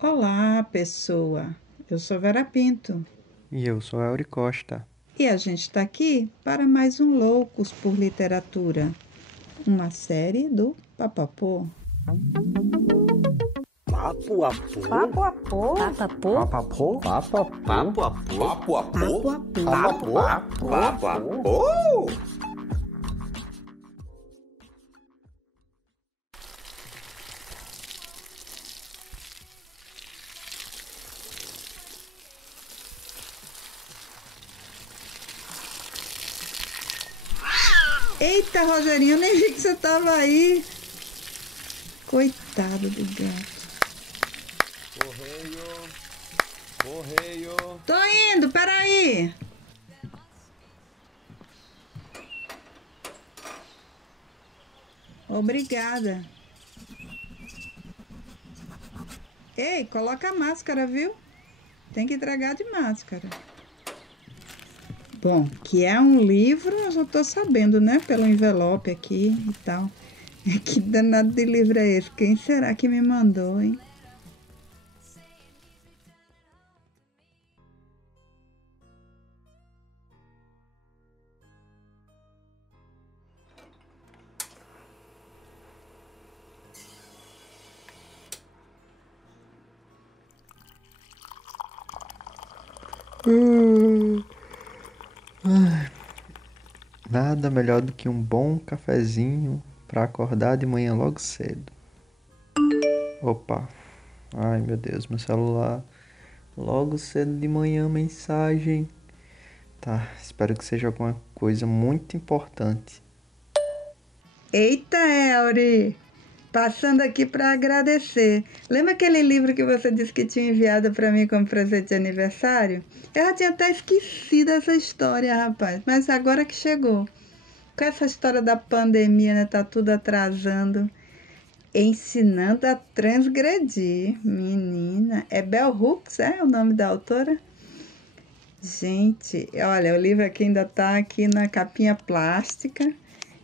Olá, pessoa. Eu sou Vera Pinto E eu sou Elri Costa. e a gente está aqui para mais um Loucos por Literatura, uma série do Papapô. Papo a Papo a pô? Papapô? Papo Papo a Apô? Papo a pô? Eita, Rogerinho, eu nem vi que você estava aí. Coitado do gato. Correio. Tô indo, peraí. Obrigada. Ei, coloca a máscara, viu? Tem que entregar de máscara. Bom, que é um livro, eu já tô sabendo, né? Pelo envelope aqui e tal. Que danado de livro é esse? Quem será que me mandou, hein? Nada melhor do que um bom cafezinho para acordar de manhã logo cedo. Opa. Ai, meu Deus, meu celular. Logo cedo de manhã, mensagem. Tá, espero que seja alguma coisa muito importante. Eita, Elri! Passando aqui para agradecer. Lembra aquele livro que você disse que tinha enviado para mim como presente de aniversário? Eu já tinha até esquecido essa história, rapaz, mas agora que chegou. Com essa história da pandemia, né? Tá tudo atrasando. Ensinando a transgredir. Menina, é Bell Hooks, é o nome da autora? Gente, olha, o livro aqui ainda tá aqui na capinha plástica.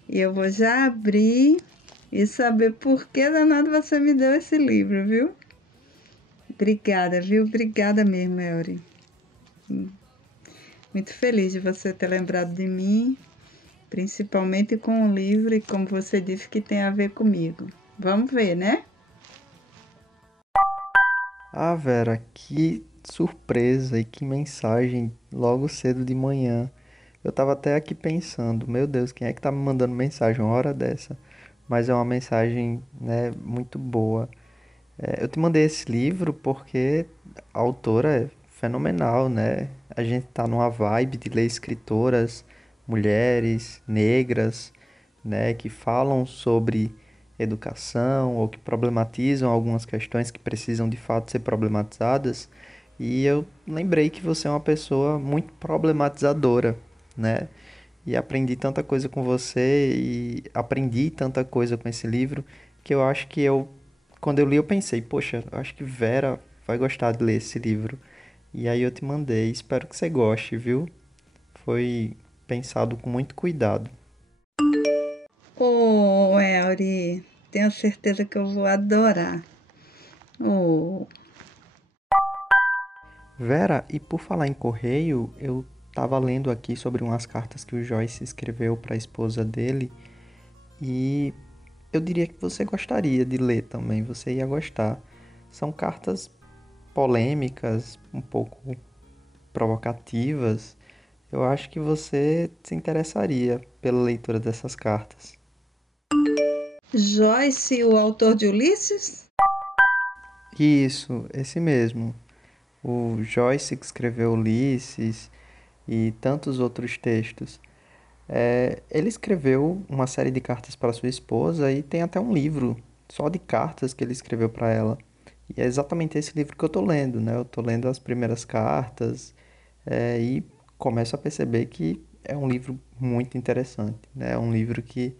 E eu vou já abrir e saber por que danado você me deu esse livro, viu? Obrigada, viu? Obrigada mesmo, Elri. Muito feliz de você ter lembrado de mim, principalmente com o livro e como você disse que tem a ver comigo. Vamos ver, né? Ah, Vera, que surpresa e que mensagem logo cedo de manhã. Eu tava até aqui pensando, meu Deus, quem é que tá me mandando mensagem uma hora dessa? Mas é uma mensagem, né, muito boa. Eu te mandei esse livro porque a autora é fenomenal, né? A gente tá numa vibe de ler escritoras, mulheres, negras, né, que falam sobre educação ou que problematizam algumas questões que precisam de fato ser problematizadas. E eu lembrei que você é uma pessoa muito problematizadora, né? E aprendi tanta coisa com você e aprendi tanta coisa com esse livro que eu acho que quando eu li, eu pensei, poxa, eu acho que Vera vai gostar de ler esse livro. E aí eu te mandei, espero que você goste, viu? Foi pensado com muito cuidado. Oh, Elri, tenho certeza que eu vou adorar. Oh, Vera, e por falar em correio, eu tava lendo aqui sobre umas cartas que o Joyce escreveu para a esposa dele e eu diria que você gostaria de ler também, você ia gostar. São cartas polêmicas, um pouco provocativas. Eu acho que você se interessaria pela leitura dessas cartas. Joyce, o autor de Ulisses? Isso, esse mesmo. O Joyce que escreveu Ulisses e tantos outros textos. Ele escreveu uma série de cartas para sua esposa e tem até um livro só de cartas que ele escreveu para ela. E é exatamente esse livro que eu estou lendo, né? Eu estou lendo as primeiras cartas, e começo a perceber que é um livro muito interessante, né? É um livro que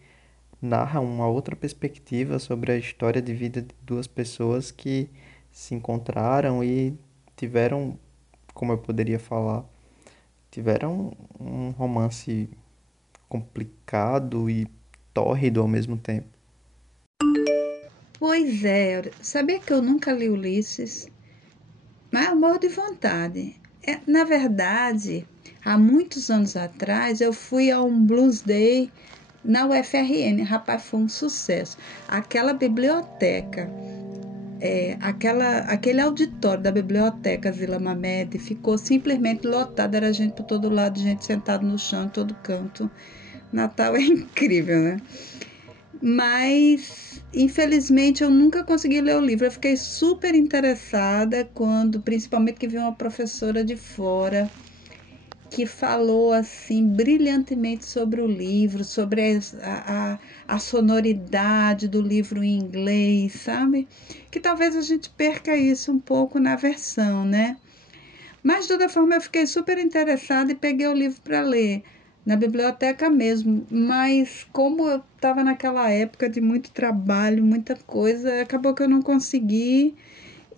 narra uma outra perspectiva sobre a história de vida de duas pessoas que se encontraram e tiveram, como eu poderia falar, tiveram um romance complicado e tórrido ao mesmo tempo. Pois é, sabia que eu nunca li Ulisses? Mas eu morro de vontade. Na verdade, há muitos anos atrás, eu fui a um Blues Day na UFRN. Rapaz, foi um sucesso. Aquela biblioteca, aquele auditório da biblioteca Zila Mamed ficou simplesmente lotado. Era gente por todo lado, gente sentada no chão, em todo canto. Natal é incrível, né? Mas, infelizmente, eu nunca consegui ler o livro. Eu fiquei super interessada quando, principalmente, que vi uma professora de fora que falou assim brilhantemente sobre o livro, sobre a sonoridade do livro em inglês, sabe? Que talvez a gente perca isso um pouco na versão, né? Mas, de toda forma, eu fiquei super interessada e peguei o livro para ler, na biblioteca mesmo. Mas, como eu estava naquela época de muito trabalho, muita coisa, acabou que eu não consegui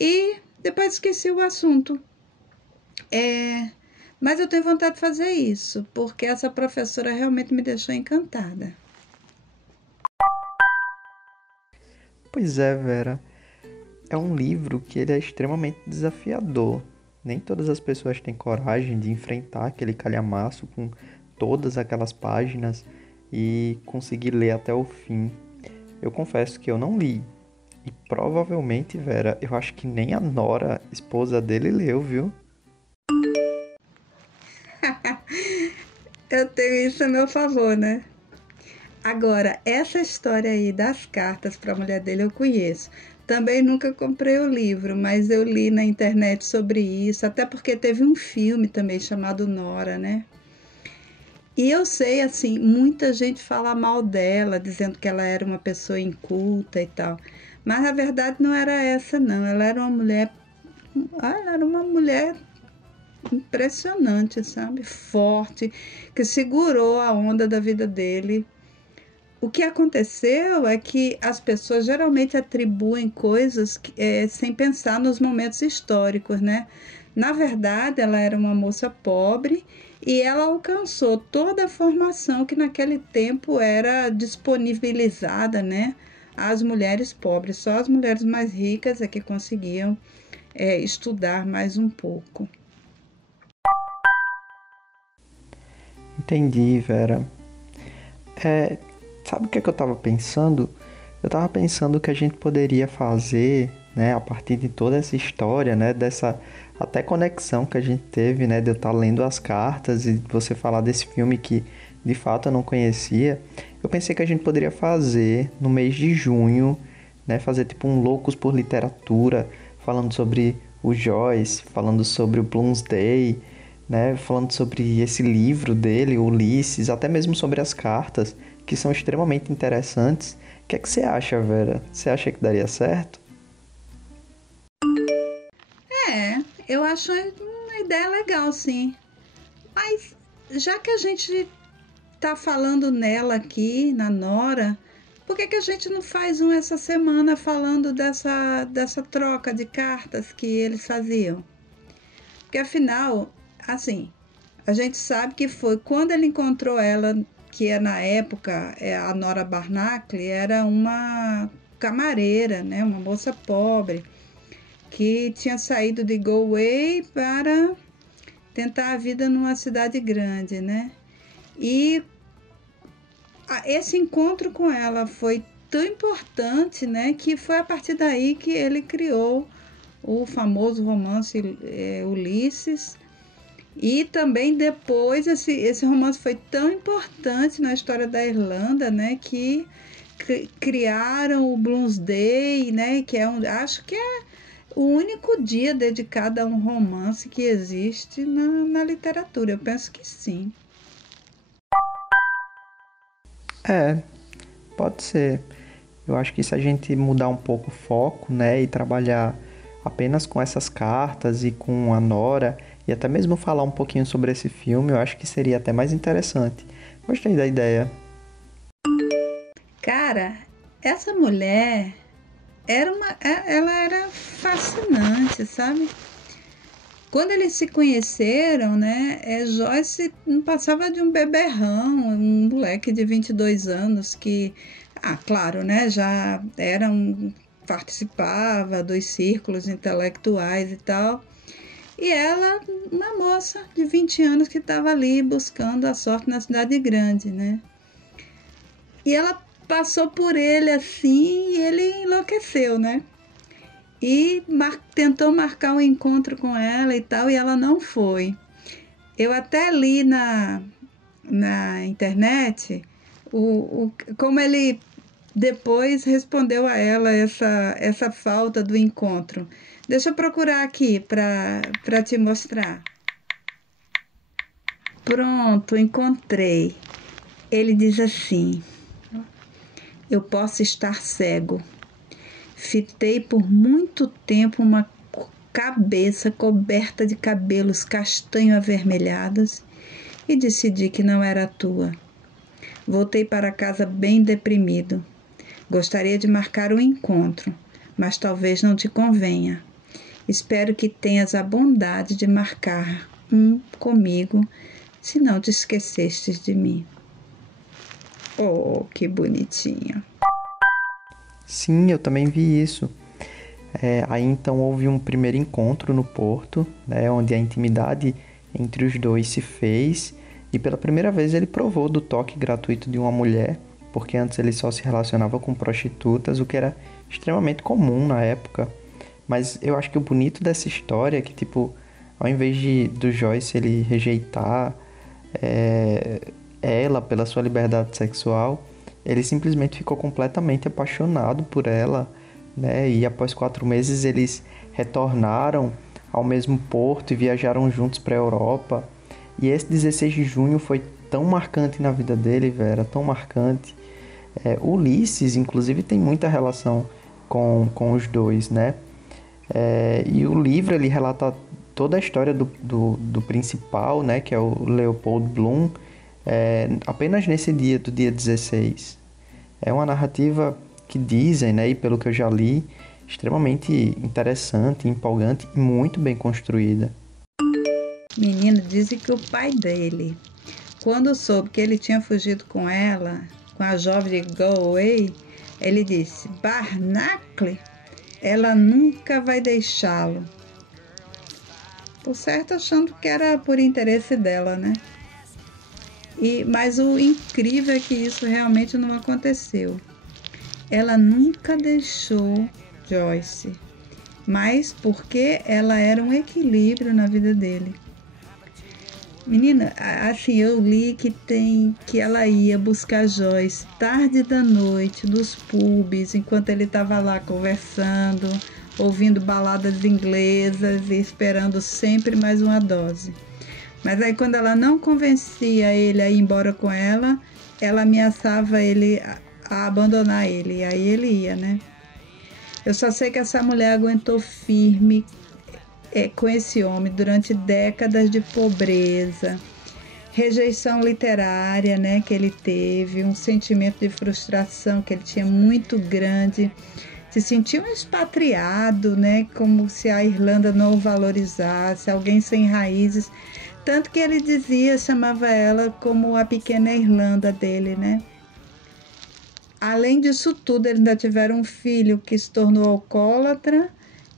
e depois esqueci o assunto. Mas eu tenho vontade de fazer isso, porque essa professora realmente me deixou encantada. Pois é, Vera. É um livro que ele é extremamente desafiador. Nem todas as pessoas têm coragem de enfrentar aquele calhamaço com todas aquelas páginas e conseguir ler até o fim. Eu confesso que eu não li. E provavelmente, Vera, eu acho que nem a Nora, esposa dele, leu, viu? Eu tenho isso a meu favor, né? Agora, essa história aí das cartas para a mulher dele eu conheço. Também nunca comprei o livro, mas eu li na internet sobre isso, até porque teve um filme também chamado Nora, né? E eu sei, assim, muita gente fala mal dela, dizendo que ela era uma pessoa inculta e tal. Mas a verdade não era essa, não. Ela era uma mulher impressionante, sabe? Forte, que segurou a onda da vida dele. O que aconteceu é que as pessoas geralmente atribuem coisas sem pensar nos momentos históricos, né? Na verdade, ela era uma moça pobre e ela alcançou toda a formação que naquele tempo era disponibilizada, né, às mulheres pobres. Só as mulheres mais ricas é que conseguiam estudar mais um pouco. Entendi, Vera. Sabe o que é que eu tava pensando? Eu tava pensando que a gente poderia fazer, né, a partir de toda essa história, né, dessa até conexão que a gente teve, né, de eu estar lendo as cartas e você falar desse filme que de fato eu não conhecia. Eu pensei que a gente poderia fazer no mês de junho, né, fazer tipo um Loucos por Literatura, falando sobre o Joyce, falando sobre o Bloomsday, né, falando sobre esse livro dele, Ulisses, até mesmo sobre as cartas, que são extremamente interessantes. O que é que você acha, Vera? Você acha que daria certo? Eu acho uma ideia legal, sim. Mas já que a gente tá falando nela aqui, na Nora, por que a gente não faz um essa semana falando dessa troca de cartas que eles faziam? Porque afinal, assim, a gente sabe que foi quando ele encontrou ela, que na época a Nora Barnacle era uma camareira, né, uma moça pobre, que tinha saído de Galway para tentar a vida numa cidade grande, né? E esse encontro com ela foi tão importante, né, que foi a partir daí que ele criou o famoso romance Ulisses. E também depois esse romance foi tão importante na história da Irlanda, né, que criaram o Bloomsday, né, que acho que é o único dia dedicado a um romance que existe na literatura. Eu penso que sim. Pode ser. Eu acho que se a gente mudar um pouco o foco, né, e trabalhar apenas com essas cartas e com a Nora, e até mesmo falar um pouquinho sobre esse filme, eu acho que seria até mais interessante. Gostei da ideia. Cara, essa mulher ela era fascinante, sabe? Quando eles se conheceram, né, Joyce não passava de um beberrão, um moleque de 22 anos que, claro, né, já era participava dos círculos intelectuais e tal. E ela, uma moça de 20 anos que estava ali buscando a sorte na cidade grande, né? E ela passou por ele assim e ele enlouqueceu, né? E tentou marcar um encontro com ela e tal, e ela não foi. Eu até li na internet como ele depois respondeu a ela essa falta do encontro. Deixa eu procurar aqui para te mostrar. Pronto, encontrei. Ele diz assim: eu posso estar cego. Fitei por muito tempo uma cabeça coberta de cabelos castanho avermelhados e decidi que não era a tua. Voltei para casa bem deprimido. Gostaria de marcar um encontro, mas talvez não te convenha. Espero que tenhas a bondade de marcar um comigo, se não te esquecestes de mim. Oh, que bonitinho. Sim, eu também vi isso. Aí então houve um primeiro encontro no porto, né, onde a intimidade entre os dois se fez, e pela primeira vez ele provou do toque gratuito de uma mulher, porque antes ele só se relacionava com prostitutas, o que era extremamente comum na época. Mas eu acho que o bonito dessa história é que, tipo, ao invés do Joyce ele rejeitar ela pela sua liberdade sexual, ele simplesmente ficou completamente apaixonado por ela, né? E após 4 meses eles retornaram ao mesmo porto e viajaram juntos para a Europa. E esse 16 de junho foi tão marcante na vida dele, Vera, tão marcante. Ulisses, inclusive, tem muita relação com os dois, né? E o livro ele relata toda a história do principal, né, que é o Leopold Bloom, apenas nesse dia, do dia 16. É uma narrativa que dizem, né, e pelo que eu já li, extremamente interessante, empolgante e muito bem construída. Menino, dizem que o pai dele, quando soube que ele tinha fugido com ela, com a jovem de Galway, ele disse: Barnacle, ela nunca vai deixá-lo. Por certo, achando que era por interesse dela, né? Mas o incrível é que isso realmente não aconteceu. Ela nunca deixou Joyce, mas porque ela era um equilíbrio na vida dele. Menina, assim, eu li que ela ia buscar Joyce tarde da noite, nos pubs, enquanto ele estava lá conversando, ouvindo baladas inglesas e esperando sempre mais uma dose. Mas aí quando ela não convencia ele a ir embora com ela ameaçava ele a abandonar ele, e aí ele ia, né? Eu só sei que essa mulher aguentou firme com esse homem durante décadas de pobreza, rejeição literária, né, que ele teve, um sentimento de frustração que ele tinha muito grande, se sentia um expatriado, né, como se a Irlanda não o valorizasse, alguém sem raízes, tanto que ele chamava ela como a pequena Irlanda dele, né? Além disso tudo, eles ainda tiveram um filho que se tornou alcoólatra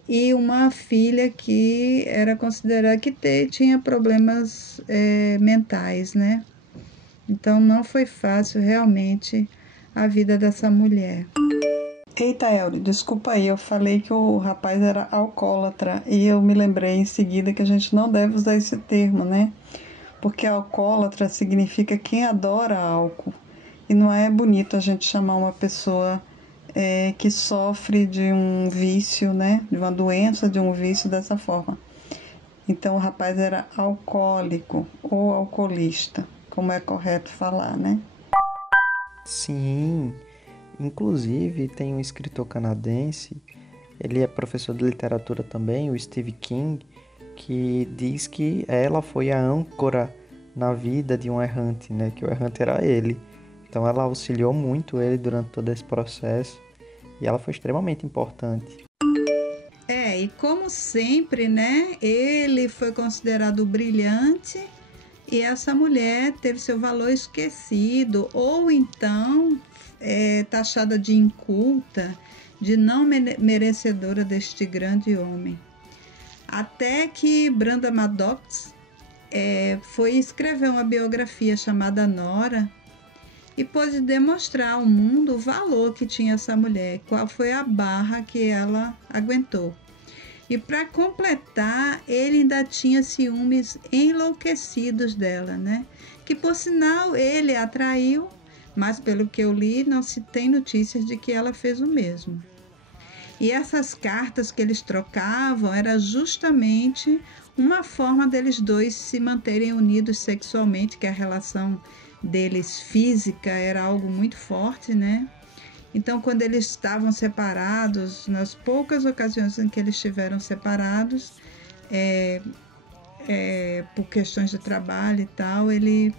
e uma filha que era considerada que tinha problemas mentais, né? Então não foi fácil realmente a vida dessa mulher. Eita, Elry, desculpa aí, eu falei que o rapaz era alcoólatra e eu me lembrei em seguida que a gente não deve usar esse termo, né? Porque alcoólatra significa quem adora álcool e não é bonito a gente chamar uma pessoa que sofre de um vício, né? De uma doença, de um vício dessa forma. Então o rapaz era alcoólico ou alcoolista, como é correto falar, né? Sim, inclusive tem um escritor canadense, ele é professor de literatura também, o Steve King, que diz que ela foi a âncora na vida de um errante, né? Que o errante era ele. Então ela auxiliou muito ele durante todo esse processo e ela foi extremamente importante. E como sempre, né? Ele foi considerado brilhante e essa mulher teve seu valor esquecido ou então taxada de inculta de não merecedora deste grande homem. Até que Branda Maddox foi escrever uma biografia chamada Nora e pôde demonstrar ao mundo o valor que tinha essa mulher, qual foi a barra que ela aguentou. E para completar, ele ainda tinha ciúmes enlouquecidos dela, né? Que por sinal ele atraiu, mas pelo que eu li, não se tem notícias de que ela fez o mesmo. E essas cartas que eles trocavam era justamente uma forma deles dois se manterem unidos sexualmente, que a relação deles física era algo muito forte, né? Então, quando eles estavam separados, nas poucas ocasiões em que eles estiveram separados, por questões de trabalho e tal, eles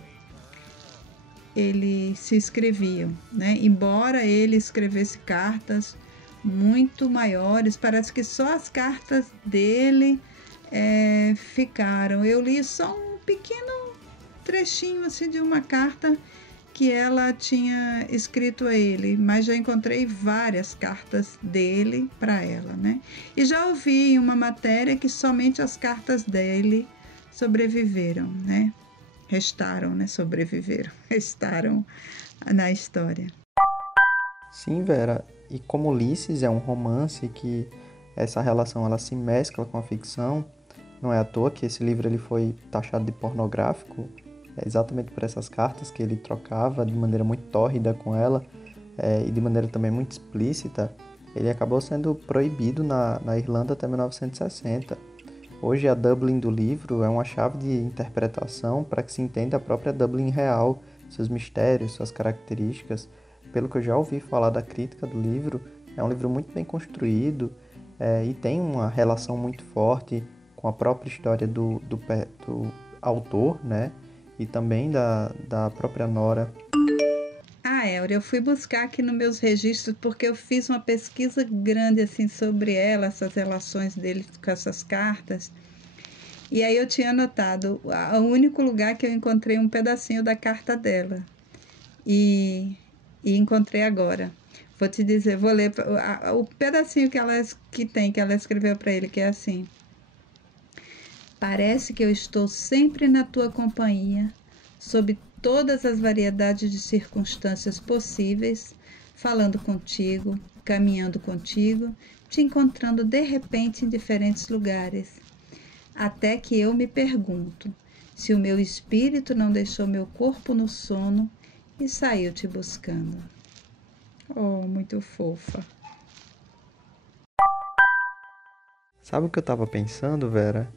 se escreviam, né? Embora ele escrevesse cartas muito maiores, parece que só as cartas dele ficaram. Eu li só um pequeno trechinho assim de uma carta que ela tinha escrito a ele, mas já encontrei várias cartas dele para ela, né? E já ouvi em uma matéria que somente as cartas dele sobreviveram, né? Restaram na história. Sim, Vera. E como Ulisses é um romance que essa relação ela se mescla com a ficção, não é à toa que esse livro ele foi taxado de pornográfico, exatamente por essas cartas que ele trocava de maneira muito tórrida com ela e de maneira também muito explícita. Ele acabou sendo proibido na Irlanda até 1960. Hoje a Dublin do livro é uma chave de interpretação para que se entenda a própria Dublin real, seus mistérios, suas características. Pelo que eu já ouvi falar da crítica do livro, é um livro muito bem construído e tem uma relação muito forte com a própria história do autor, né? E também da própria Nora. Elria, eu fui buscar aqui nos meus registros porque eu fiz uma pesquisa grande assim sobre ela, essas relações dele com essas cartas. E aí eu tinha anotado o único lugar que eu encontrei um pedacinho da carta dela. E encontrei agora. Vou te dizer, vou ler o pedacinho que ela escreveu para ele, que é assim: parece que eu estou sempre na tua companhia, sob todas as variedades de circunstâncias possíveis, falando contigo, caminhando contigo, te encontrando de repente em diferentes lugares. Até que eu me pergunto se o meu espírito não deixou meu corpo no sono e saiu te buscando. Oh, muito fofa. Sabe o que eu tava pensando, Vera?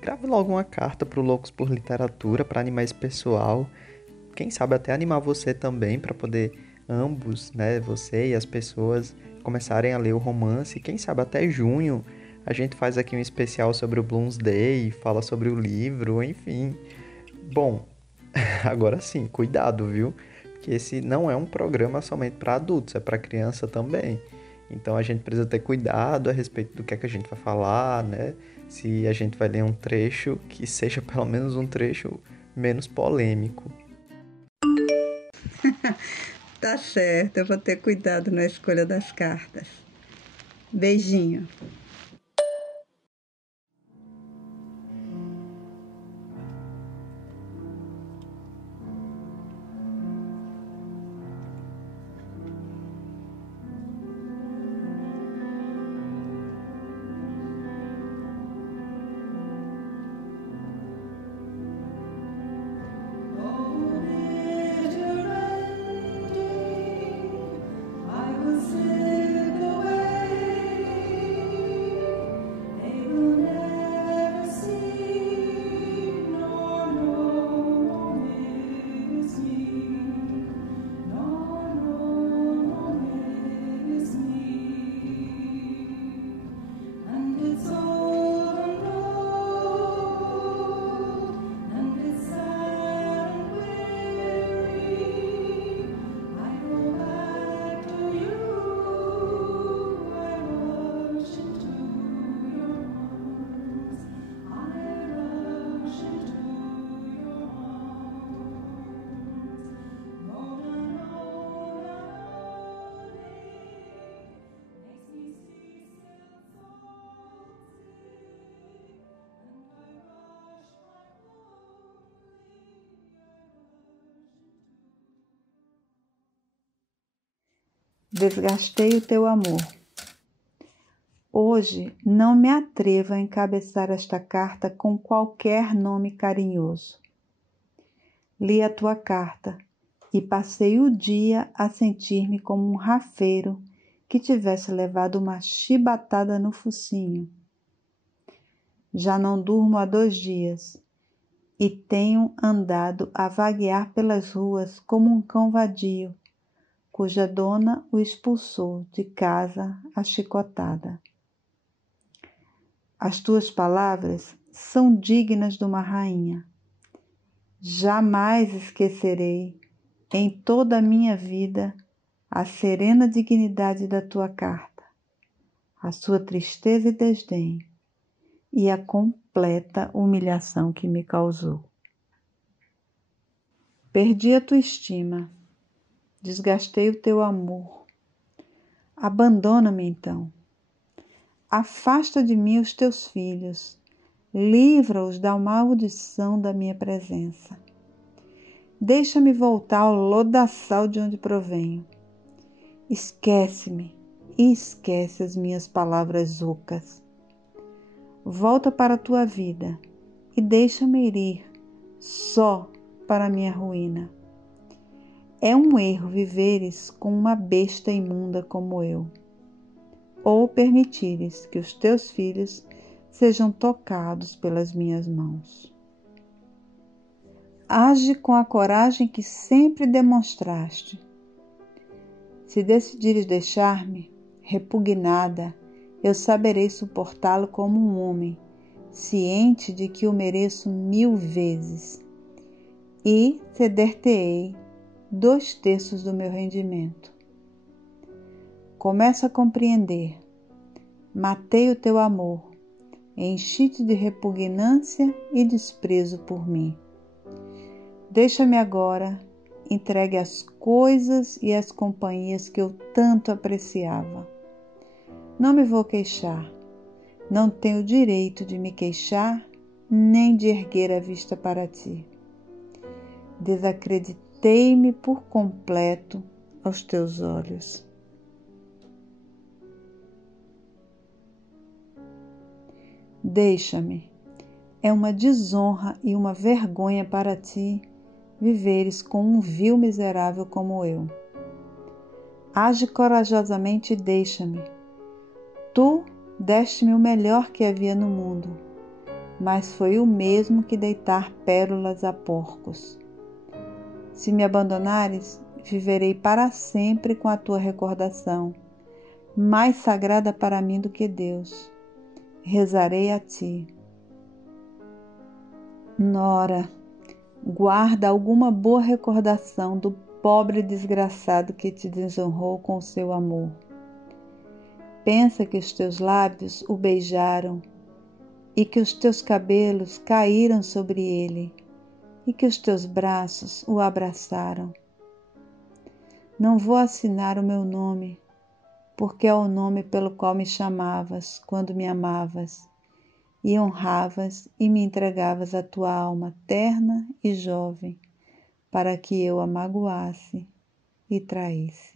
Grave logo uma carta pro Loucos por Literatura para animar esse pessoal. Quem sabe até animar você também, para poder ambos, né, você e as pessoas, começarem a ler o romance. Quem sabe até junho a gente faz aqui um especial sobre o Bloomsday, fala sobre o livro, enfim. Bom, agora sim, cuidado, viu? Porque esse não é um programa somente para adultos, é para criança também. Então a gente precisa ter cuidado a respeito do que é que a gente vai falar, né? Se a gente vai ler um trecho, que seja pelo menos um trecho menos polêmico. Tá certo, eu vou ter cuidado na escolha das cartas. Beijinho. Desgastei o teu amor. Hoje não me atrevo a encabeçar esta carta com qualquer nome carinhoso. Li a tua carta e passei o dia a sentir-me como um rafeiro que tivesse levado uma chibatada no focinho. Já não durmo há 2 dias e tenho andado a vaguear pelas ruas como um cão vadio, cuja dona o expulsou de casa à chicotada. As tuas palavras são dignas de uma rainha. Jamais esquecerei em toda a minha vida a serena dignidade da tua carta, a sua tristeza e desdém e a completa humilhação que me causou. Perdi a tua estima, desgastei o teu amor. Abandona-me então. Afasta de mim os teus filhos, livra-os da maldição da minha presença. Deixa-me voltar ao lodaçal de onde provenho. Esquece-me e esquece as minhas palavras ocas. Volta para a tua vida e deixa-me ir só para a minha ruína. É um erro viveres com uma besta imunda como eu, ou permitires que os teus filhos sejam tocados pelas minhas mãos. Age com a coragem que sempre demonstraste. Se decidires deixar-me, repugnada, eu saberei suportá-lo como um homem, ciente de que o mereço 1000 vezes, e ceder-te-ei 2/3 do meu rendimento. Começo a compreender. Matei o teu amor, enchi-te de repugnância e desprezo por mim. Deixa-me agora entregue às coisas e às companhias que eu tanto apreciava. Não me vou queixar, não tenho direito de me queixar, nem de erguer a vista para ti. Desacreditei-me por completo aos teus olhos. Deixa-me. É uma desonra e uma vergonha para ti viveres com um vil miserável como eu. Age corajosamente e deixa-me. Tu deste-me o melhor que havia no mundo, mas foi o mesmo que deitar pérolas a porcos. Se me abandonares, viverei para sempre com a tua recordação, mais sagrada para mim do que Deus. Rezarei a ti. Nora, guarda alguma boa recordação do pobre desgraçado que te desonrou com o seu amor. Pensa que os teus lábios o beijaram e que os teus cabelos caíram sobre ele e que os teus braços o abraçaram. Não vou assinar o meu nome, porque é o nome pelo qual me chamavas quando me amavas e honravas e me entregavas a tua alma terna e jovem, para que eu a magoasse e traísse.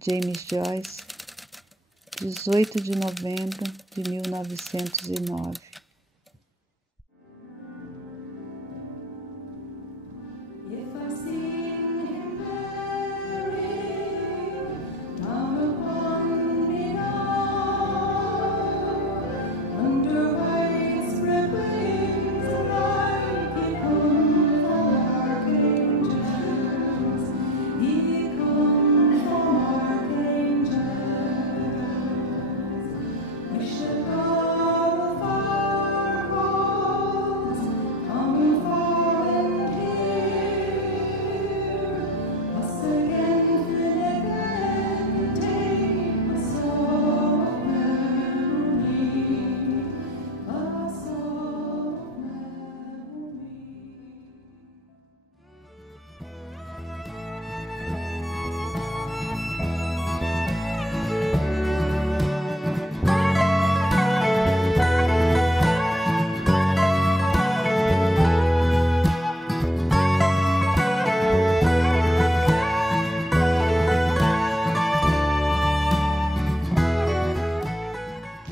James Joyce, 18 de novembro de 1909. Should go far.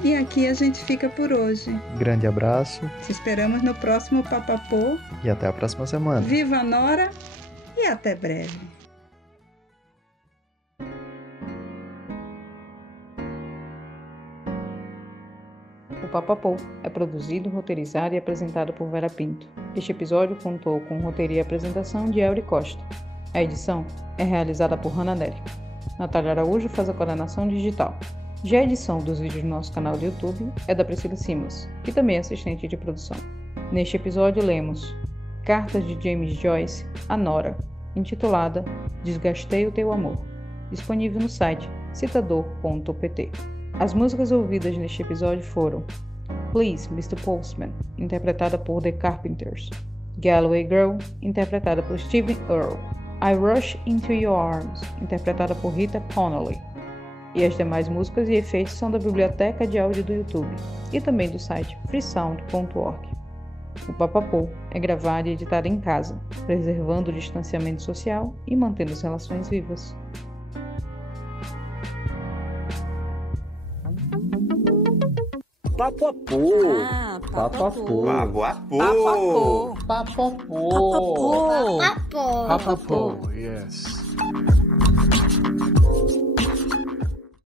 E aqui a gente fica por hoje. Grande abraço Te esperamos no próximo Papapô. e até a próxima semana. Viva a Nora e até breve. O Papapô é produzido, roteirizado e apresentado por Vera Pinto. Este episódio contou com roteiro e apresentação de Elry Costa. A edição é realizada por Hannah Nery. Natália Araújo faz a coordenação digital. Já a edição dos vídeos do nosso canal do YouTube é da Priscila Simas, que também é assistente de produção. Neste episódio lemos Cartas de James Joyce a Nora, intitulada Desgastei o Teu Amor, disponível no site citador.pt. As músicas ouvidas neste episódio foram Please, Mr. Postman, interpretada por The Carpenters, Galloway Girl, interpretada por Stephen Earle, I Rush Into Your Arms, interpretada por Rita Connolly. E as demais músicas e efeitos são da biblioteca de áudio do YouTube e também do site freesound.org. O Papapô é gravado e editado em casa, preservando o distanciamento social e mantendo as relações vivas. Papapô. Papapô. Papapô. Papapô. Papapô. Papapô, yes.